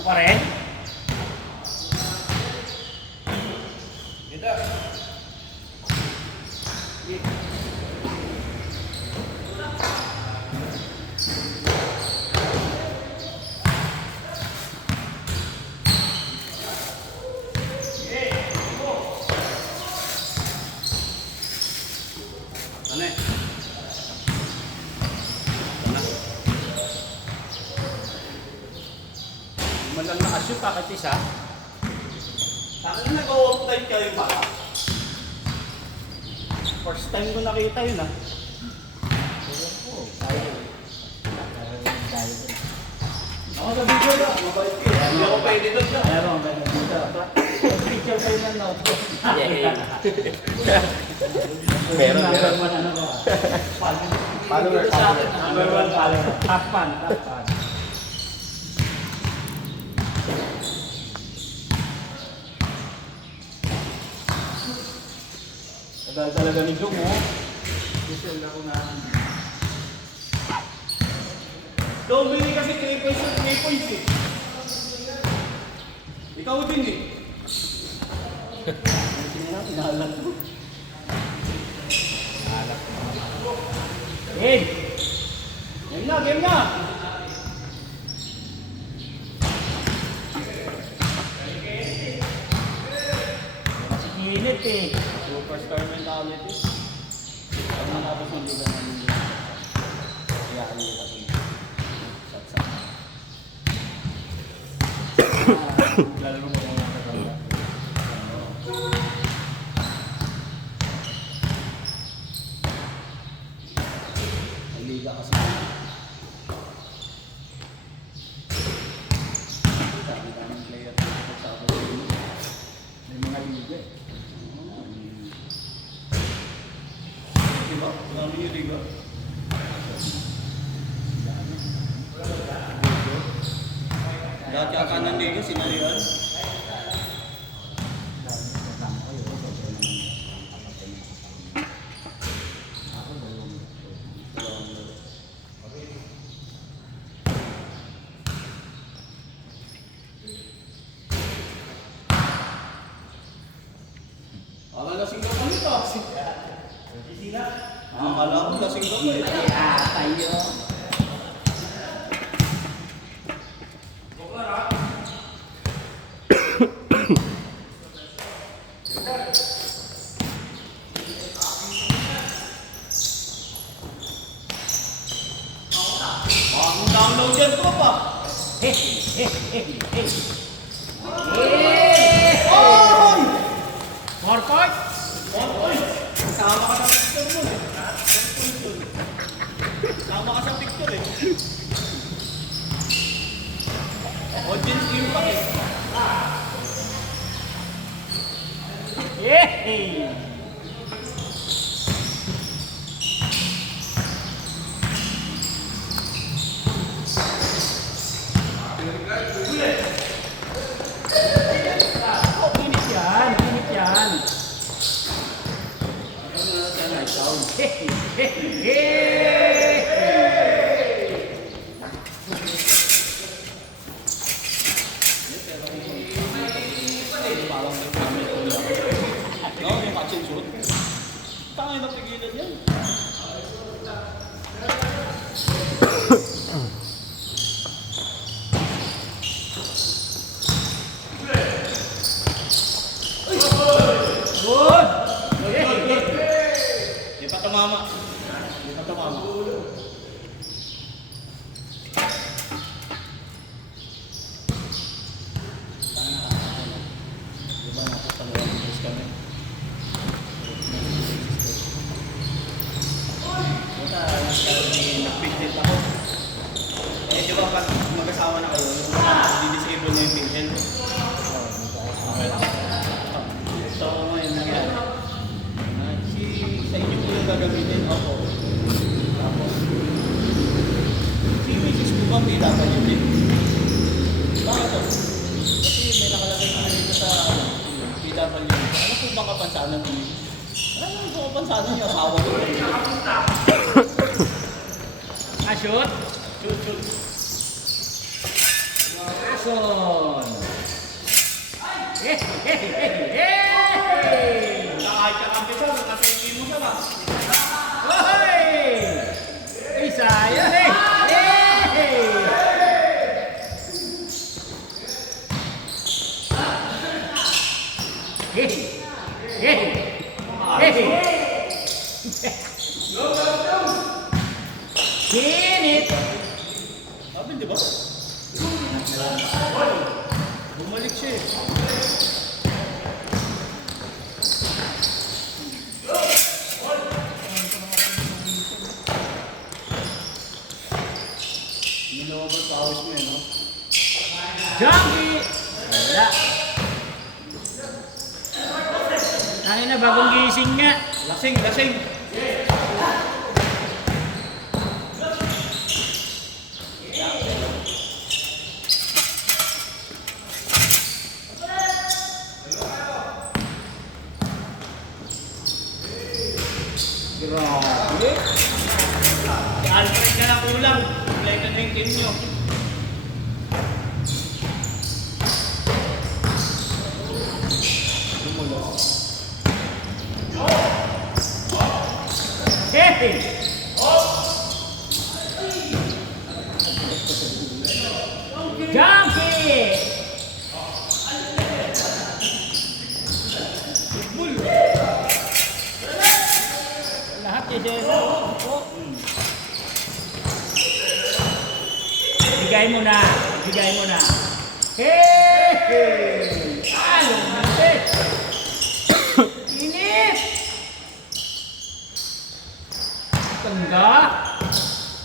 Down pa rin. Dito. Ano eh? Ano? Malang na-assume bakit isa? Saan na nag-o-offline kayo ba? First time ko nakita yun ah. Ako sa video na. Mabait kayo. Hindi ako pwede doon na. Meron, meron dito. Picture kayo ng note. Meron, Number meron. one ano ko. Follower, follower. Number one follower. Top fan, top fan. Tagal talaga ni Jung, oh. Gusto ako na. Domini kasi 3 points yung 3 points eh. Ikaw din eh. Inahalan ko. Game! Game na, game na! Masinginit eh. Superstar mentality. Pag natapos ng liga namin dito. Kaya kayo kasi. Satsa. Lalo mo kung mga kaganda. May liga kasi. Dami-daming player dito sa Abu Dhabi. May mga liga eh. Diba? Dami yung liga. Lahat yata ng liga, sinalihan. Lasing ka pa nito. Akala ko lasing ka pa eh. Tayo. Bagong download yan, tropa. Oy! 4 points! 1 point. Sama ka sa picture mo eh. Sama ka sa picture eh. Audience impact eh. Yay! Oh, init yan, init yan. No, yung catch and shoot. Tangay na pigilan yan. Good! Di pa tumama. Di pa tumama. Di ba napapalawan ng Diyos kami? Buta, nag-piglet ako. Eh, di ba pag mag-asawa na kayo, di-disable na yung piglet. So, ngayon nangyari. Sa inyo po yung gagamitin ako. Tapos, si Mrs. ko ba PW din? Bakit to? Kasi may nakalagay na dito sa PW. Ano po bang kapansanan mo? Ano po kapansanan niyo? Asawa ko. Ah, shoot? Shoot, shoot. Anderson. Hey, hey, hey, hey! Kahit kakampi siya, nakatingin mo siya ba? Hoy! Ay, sayang eh! Hey! Hey! Hey! Hey! Kinit! Sabi, di ba? Bumalik siya eh. Nilobot pawis mo eh, no? Junkie! Wala. Tangin na, bagong gising nga. Lasing, lasing. Grabe. Si Alfred na lang kulang. Kompleto na yung team nyo. Hey! Junkie! Lahat yung Jero. Oh. Bigay mo na. Bigay mo na. Hey! Hey! Ano natin? Init! Tanda!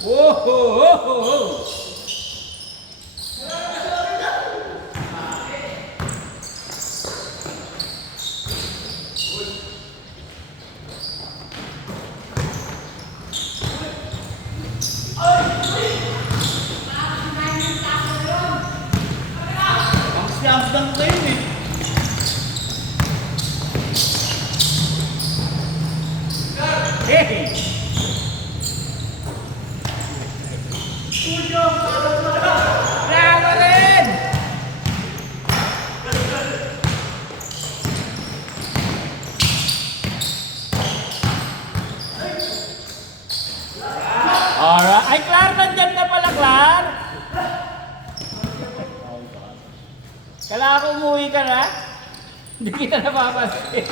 Oh, oh, oh, oh, oh. Ang siyabdang kayo eh. Hey! Bravo rin! Alright. Ay, Clar, nandyan ka pala, Clar. Kala ko umuwi ka na? Hindi kita napapansin.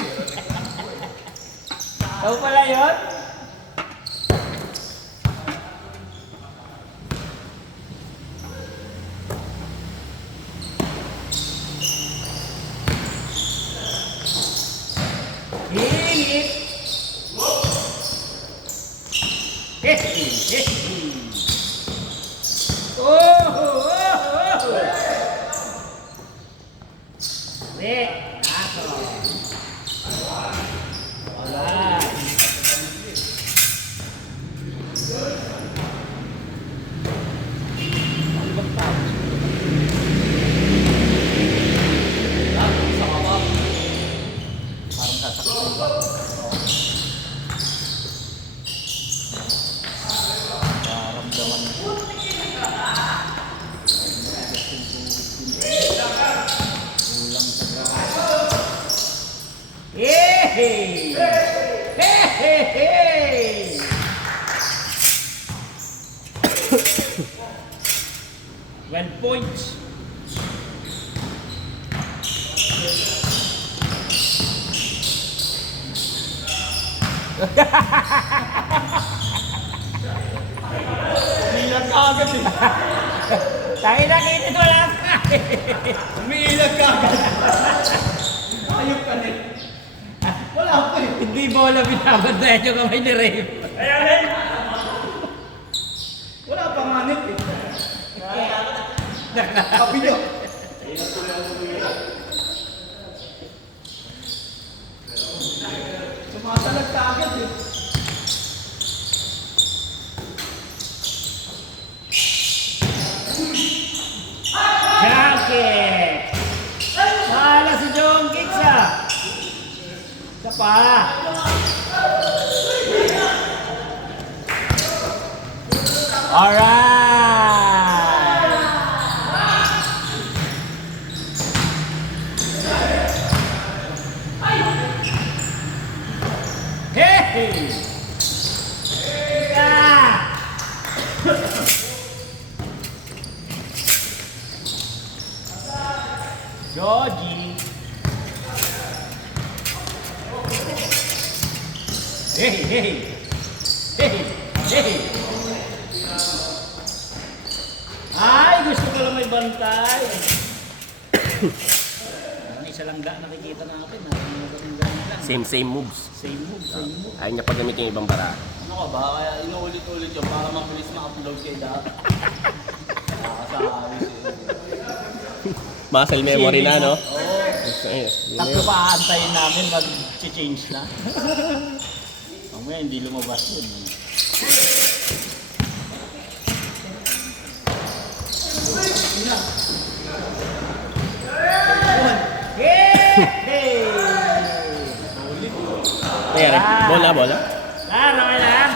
Ikaw pala yun? Init! Hey! Hey! Oh! Oh! Oh! Wait! Ako! Alright! Parang sasaktan ba? Maramdaman ko. Kulang sa grabe. Hey! Hey! Hey! Hey! 12 points. Umiilag ka agad eh. Tayo na kinit wala ka. Umiilag ka agad. Ayok ka na eh. Wala pa eh. Hindi bola binabantayan yung kamay ni Ray. Wala pa manit eh. Sabi nyo. Sumasalag ka agad eh. Jacket! Mahala si John Kicks ah! Isa pa! Alright! Joji. Hey, hey. Hey, hey. Ay, gusto ko lang may bantay. Ang isa lang nakikita natin. Same moves. Same move, same move. Ayaw niya paggamitin yung ibang para. Ano ka ba? Kaya inuulit-ulit yun para mabilis ma-upload kay dati. Nakakasabi siya. Muscle memory na, no? Oo. Tatlo pa aantayin namin mag-change na. Mamaya hindi lumabas yun. Hey! Nangyari? Bola? Okay lang.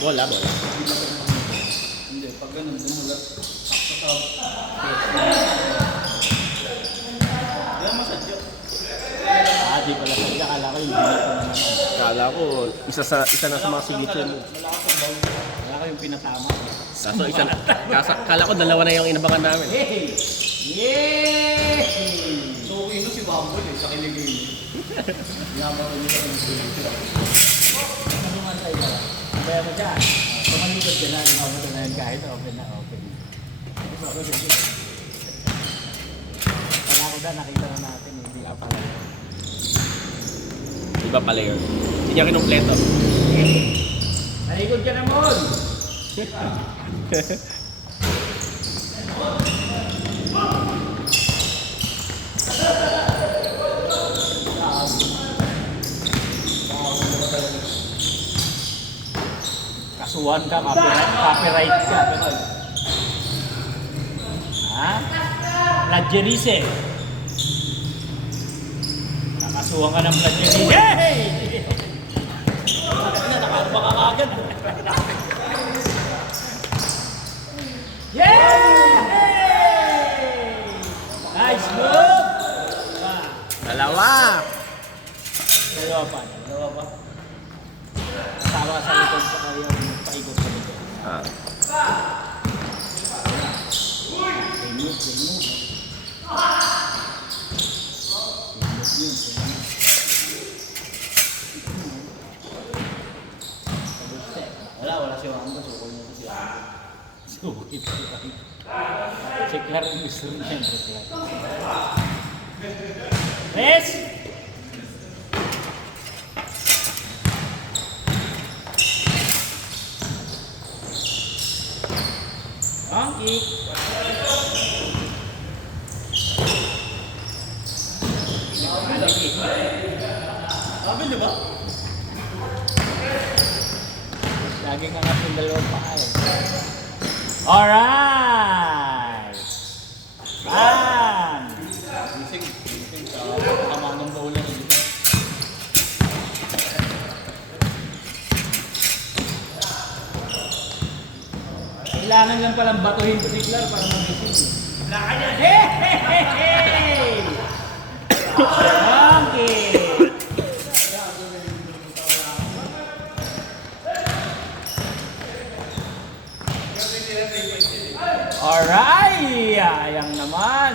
Bola. Hindi, pag ganun, dumulat. Yan masadyo. Di pala sadya. Kala ko yung binata na naman. Kala ko, isa na sa mga signature moves. Kala ko yung pinatama. Kaso isa na. Kala ko dalawa na yung inabangan namin. Hey! Yay! So, ino si Bumble sa kiligay niya. Yaman ko niya sa kiligay. Lumantay ka lang. Kaya mo siya. Tumalikod ka na. Lumabot na yan kahit open na open. Kala ko na nakita na natin. Hindi ka pala. Iba pala yun. Hindi niya kinumpleto. Nalikod ka na mo! Kasuhan ka, copyright ka. Ha? Plagiarism. Nakasuhan ka ng plagiarism. Hey! Nakakaba ka agad. Yay! Nice move! Dalawa! Dalawa pa. Tawa sa likod pa kayo paikot sa likod. Ah. Same move. Wala si Wanda. Sukol niya si Wanda. Sukit ko kayo. Check lang yung gusto niya. Yes! Monkey! Sabi niyo ba? Lagi ka nga sa dalawang paa eh. Alright! Bam! Gising sa kamanong kaulan. Kailangan lang palang batuhin ko si Clar para magising. Hey! Hey! Hey! Hey! Monkey! Alright! Ayang naman!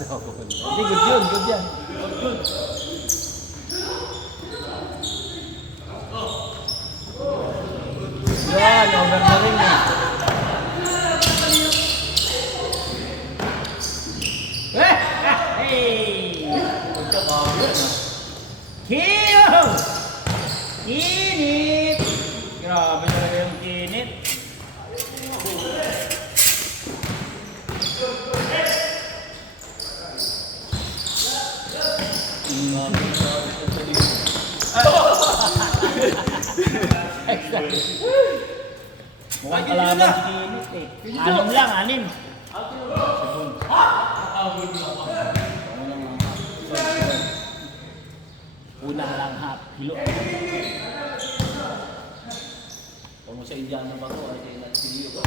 Hindi, good yan. Yan, over na rin eh. Hey! Kiyo! Kinit! Grabe talaga yung kinit. Mukhang kalaban si Kinit eh. Anim lang, anim. Una lang half kilo. Kung sa Indiana ba ko, ay kailan siyo.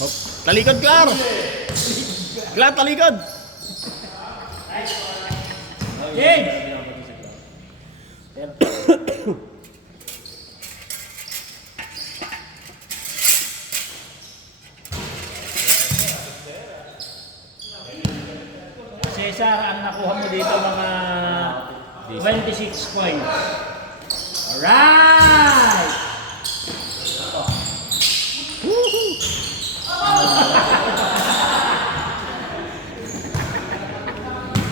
Hop. Talikod, Clar! Clar, talikod! Game! Cesar, ang nakuha mo dito mga 26 points. Alright!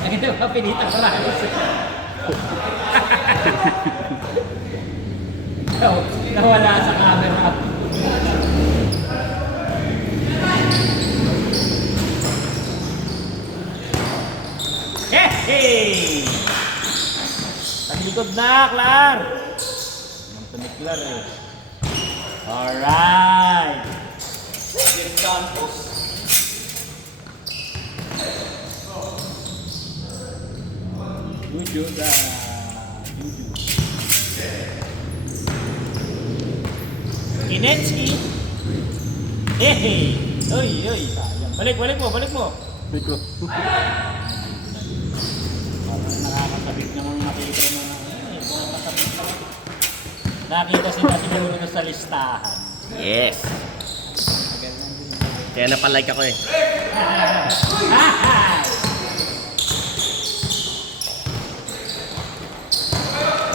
Ang ito mga pinita ko lang. Nawala sa camera. Hey! Ang likod na, Clar! Ang tunik Clar eh. Alright! Yes, Santos. Juju dah. Juju. Kinetski. Hehe. Oi, oi. Sayang. Balik mo. Mikro. Parang nakakasabit naman nakita mo na. Nakita sila siguro na sa listahan. Yes. Kaya napalike ako eh.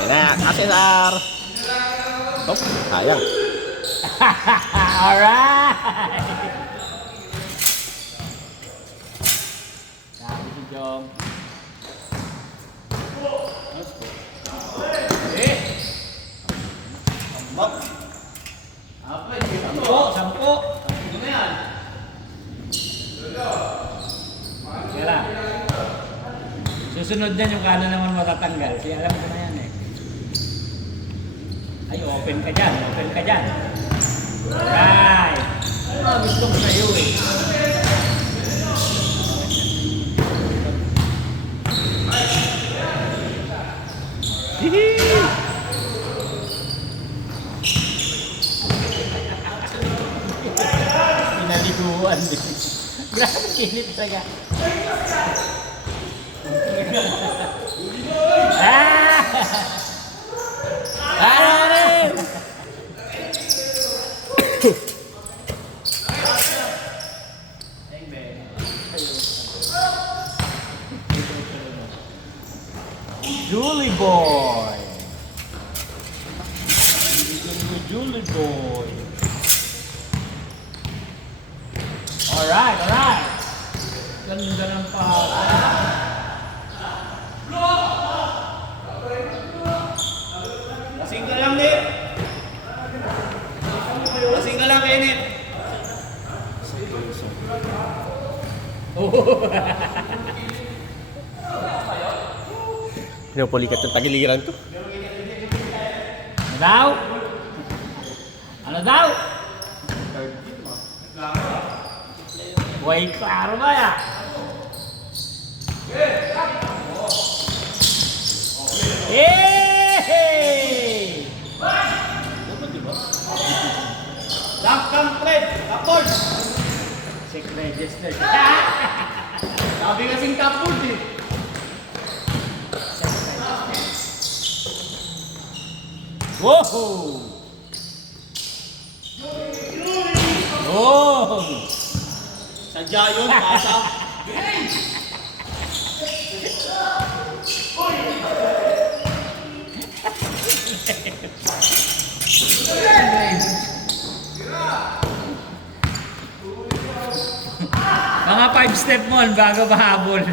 Ayan na, Cesar. Oh, sayang. Alright! Sabi si Jong. Sampo. Ano na yan? Kaya susunod yan yung kano naman matatanggal. Siya alam ko na yan eh. Ay, open ka dyan. Right. Gusto ko sa'yo eh. Pinaliguan din. Grabe kinit talaga. Julie boy. Julie boy. Alright. Ganda ng pa. Lasing ka lang, Nip. Lasing ka lang, Nip. Pinupulikat yung tagiliran to. Ano daw? Way klaro ba ya? Hey! Lock complete. Kapod. Check register. Sabi kasing kapod eh. Whoa! Oh! Sadya yun, pasa. Mga 5-step mo bago mahabol.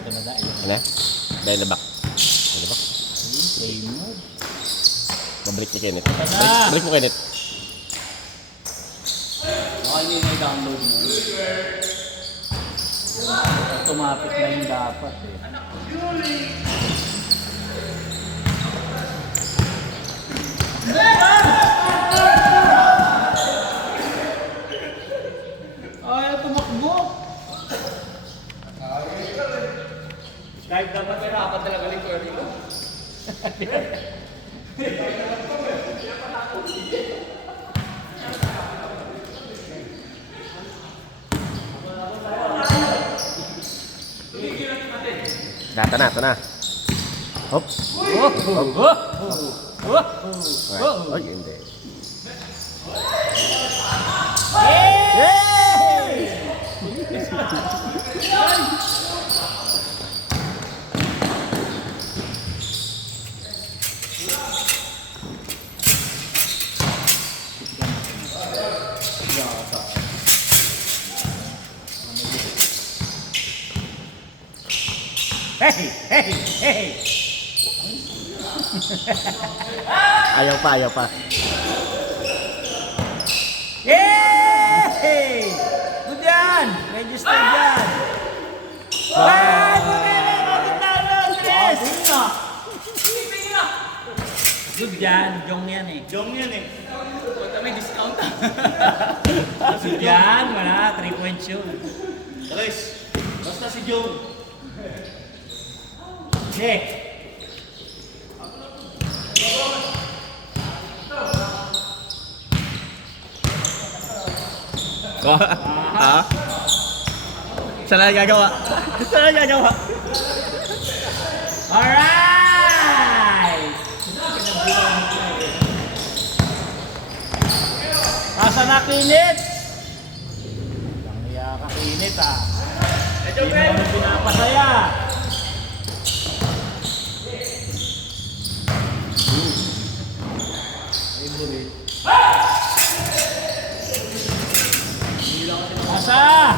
Ito na dahil. Ano? Dahil na back. Play mode. Mabalik ni Kenneth. Ito na. Balik mo Kenneth. Baka hindi na i-download mo. Automatic na yung dapat eh. Ayaw tumakbo. Kahit dapat may rapat talaga ng curly ko. Data na, ito na. Hop. Ay, hindi. Hey, hey, hey. Ayaw pa, ayaw pa. Yay! Good yan! Register yan! Ay! Good yan! Jong yan eh. Jong yan eh. Punta may discount ah. Good yan! Wala. 3 points yun. Guys, basta si Jong. Hey! Ha? Saan na gagawa? Saan na gagawa? Alright! Asa na kinit? Ang hiya ka kinit ah. Hindi mo kami pinapasaya. Asa?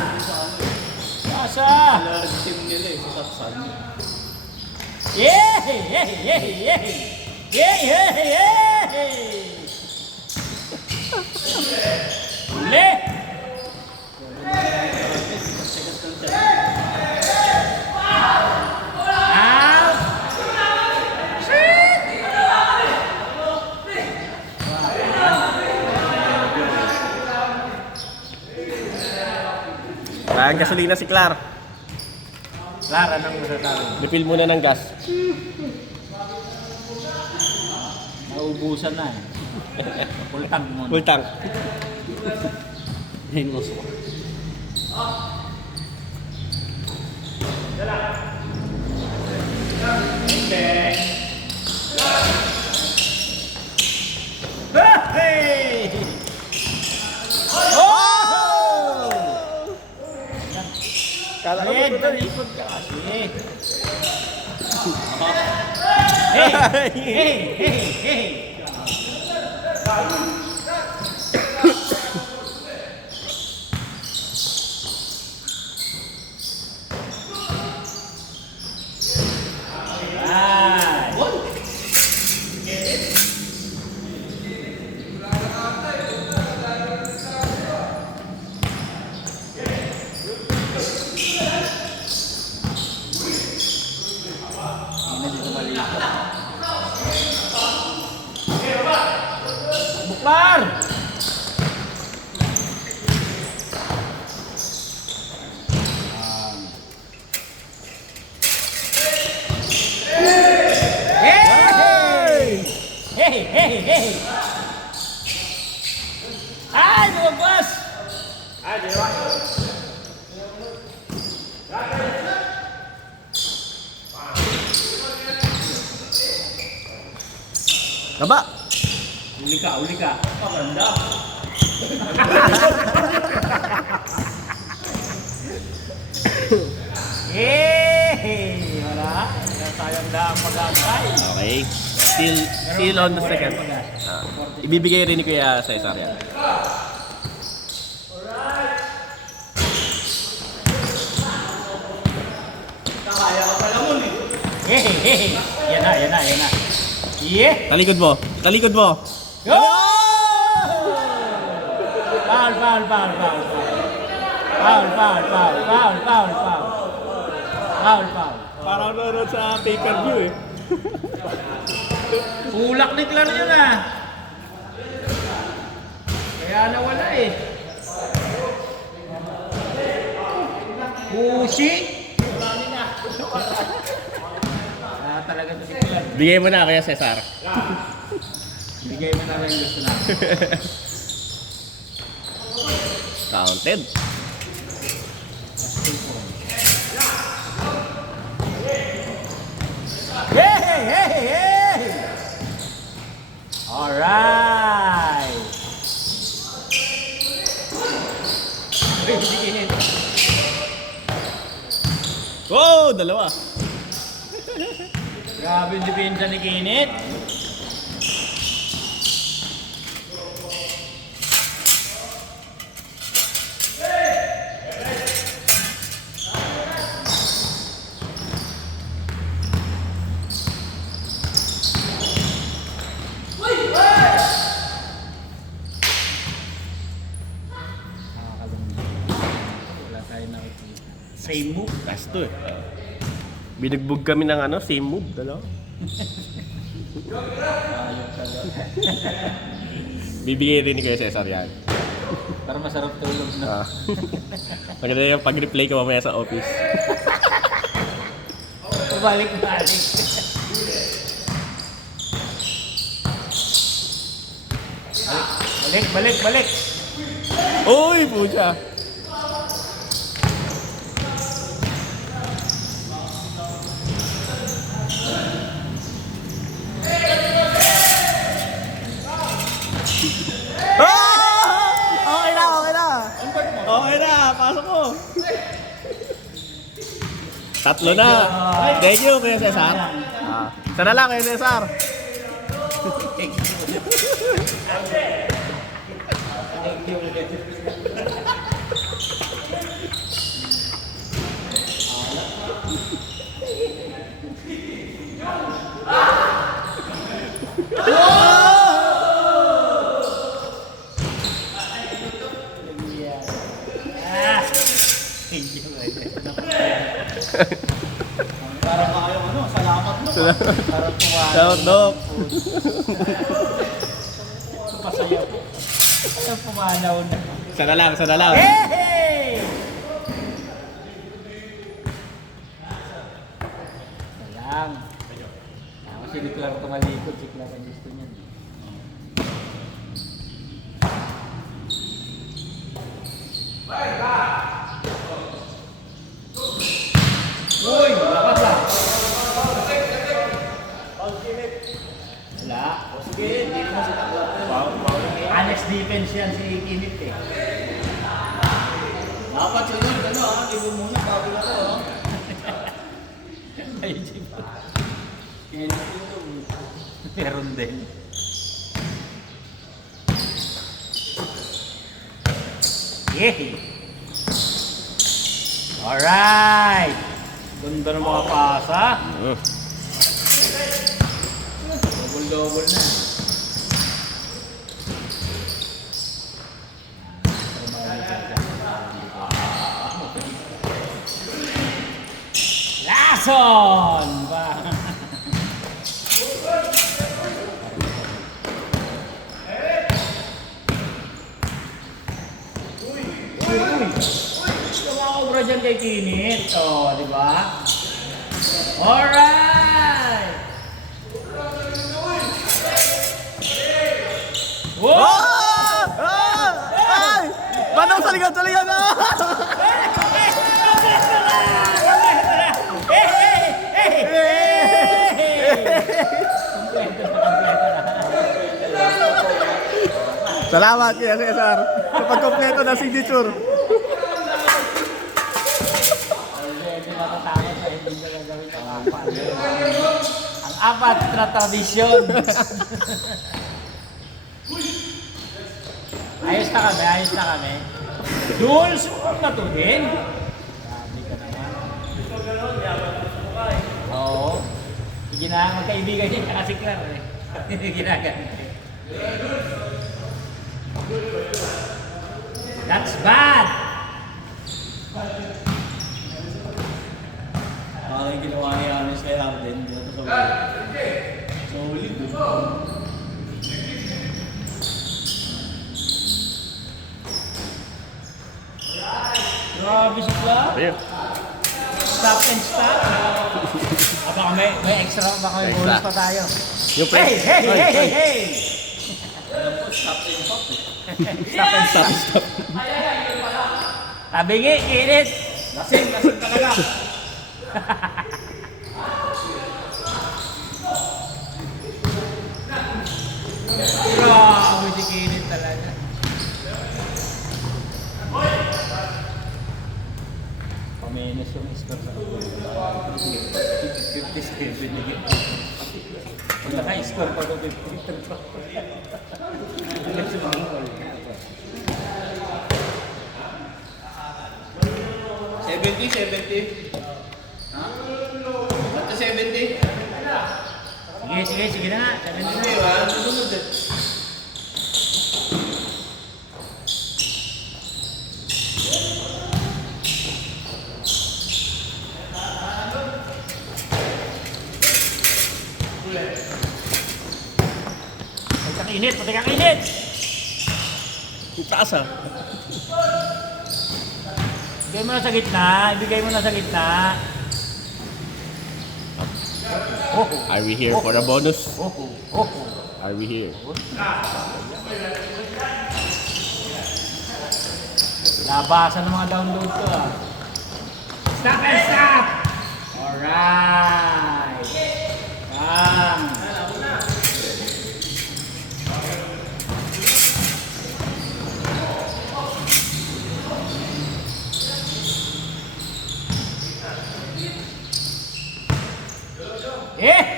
Asa? Large team nila eh, sa Sapsan. Yay! Yay! Yay! Yay! Yay! Yay! Yay! Uli! Out! Parang gasolina si Clar. Clara, anong masasabi? Refill muna ng gas. Naubusan na eh. Full tank muna. Full tank. Hey! Oh! Kala ko Red, ba talikod ka kasi. Hey! Hey! Hey! Hey! Right. Buklar! Hey! Hey! Hey! Hey! Ay, lumabas! Kaba! Uli ka, uli ka. Paganda. Hey! Wala. Sayang na ang pag-antay. Okay. Still on the second. Ibibigay rin ni Kuya Cesar yan. Kaya ka pala mo eh. Hey! Hey! Yan na, yan na, yan na. Yeah! Talikod mo! Talikod mo! Go! Foul, foul, foul, foul, foul. Foul, foul, foul, foul, foul, foul. Foul, foul. Parang nanonood sa pay-per-view eh. Ulak ni Clar yun ah. Kaya nawala eh. Pushi! Talaga to si Clar. Bigay mo na Kuya Cesar. Bigay mo na lang yung gusto na. Counted. Alright! Uy, hindi kinit. Oh, dalawa. Grabe yung depensa ni Kinit. Wala tayo nakikita. Same move. Last to eh. Binugbog kami ng ano, same move, dalawa. Bibigay rin ni Kuya Cesar yan. Para masarap tulog na. Maganda yung pag-replay ko mamaya sa office. Balik-balik. Balik. Uy, pucha! Okay na, pasok mo. Tatlo na. Thank you, Kuya Cesar. Isa na lang, Kuya Cesar. Para kayo salamat no. Parang tumawa. Shout out. Pasaya po. Ang pumanaw na. Isa na lang. Hey! Lang. Ako si Claro tumalikod. Si Claro ang gusto niya. Uy! Lakas ah! Wala. Sige, hindi naman si Takla. Alex defense yan si Kinit eh. Dapat yun, hindi mo muna bago na to. Ay, meron din. Yay! Alright! Ganda ng mga pasa. Double na. Lason! Kumakobra dyan kay Kinit. O, di ba? Alright! Wow! Ay! Batang sa likod! Salamat, Kuya Cesar, sa pagkompleto ng signature. Ang apat na tradisyon. Ayos na kami. Dual score na to din. Grabe ka naman. Oo. Sige na, magkaibigan niya tsaka si Claire eh. Ginaganti. That's bad! Parang yung ginawa ni Anis kay Harden, hindi na ito sa ulit. Sa ulit Grabe si Claire. Ayun. Stop and stop. Baka may extra, baka may Extra. bonus pa tayo. Yung pre- Hey! Stop and pop Stop. Tabingi, Kinit! Lasing talaga. Kung naka-score pa ko 53 pa. Hanggang sa mga goal. 70. Ha? Ba't na 70? Sige na nga. Hindi, wala. Susunod eh. Pati kang init! Ang taas ah. Ibigay mo na sa gitna. Are we here for a bonus? Oh. Are we here? Labasan ng mga download ko ah. Stop and stop! Alright! Bang!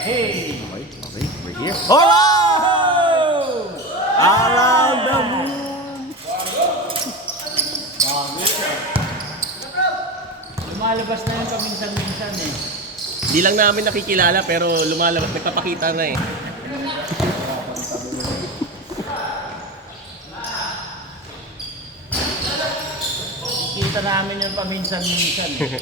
Hey! Okay, we're here. Oh! Around the moon! Lumalabas na yun paminsan-minsan eh. Hindi lang namin nakikilala pero lumalabas, nagpapakita na eh. Kita namin yun paminsan-minsan eh.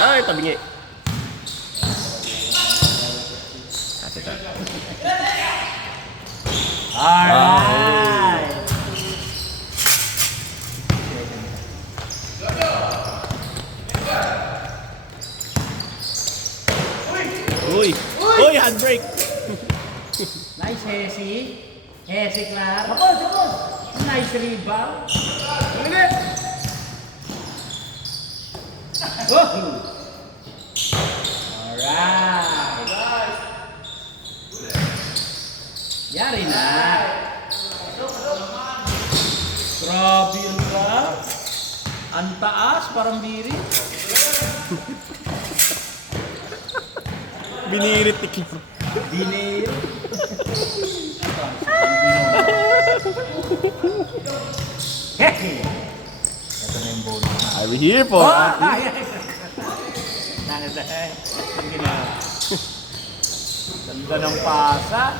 Ay, tabingi. Alright! Uy! Uy, handbrake! Nice, Hesi. Hesi, Clara. Nice rebound. Oh! Alright. Yari na. Grabe yun ba? Ang taas, parang biri. Binirit ni Kiko. Binil. Hehe. Ito na yung bonus. Are we here for? Ganda ng pasa.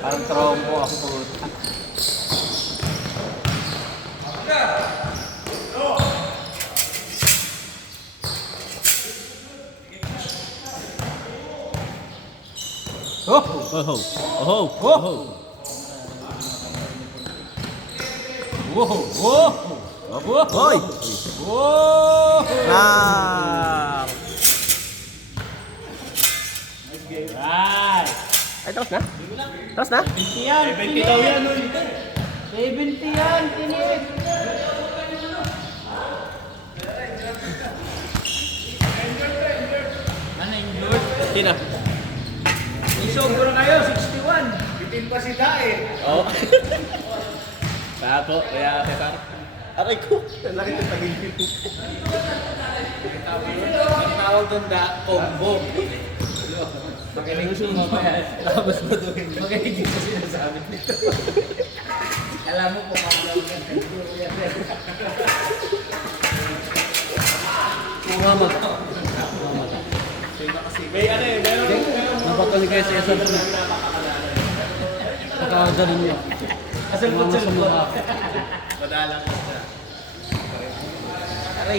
Parang trompo ako. Oh! Oh, oh, oh, Oh! Whoa! Whoa! Whoa! Hoy! Whoa! Ah! Right! Ay, tapos na? Tapos na? 70 yan! 70 daw yan, no? 70 yan! Tinik! Ano yung Lord? Sino? Isog na kayo, 61! Bitin pa si Dae. Oo. Tapo, kaya Cesar. Aray ko! Laki ng tagilid. Ang tawag doon na combo. Makinig mo pa yan. Tapos mo doon. Makinig yung sinasabi nito. Alam mo kung ano yan. Pumamata. May ano eh, meron. Napatuloy kayo sa isa doon. Nakakagaling niya. Kasulpot-sulpot. Madalang ka siya. Aray.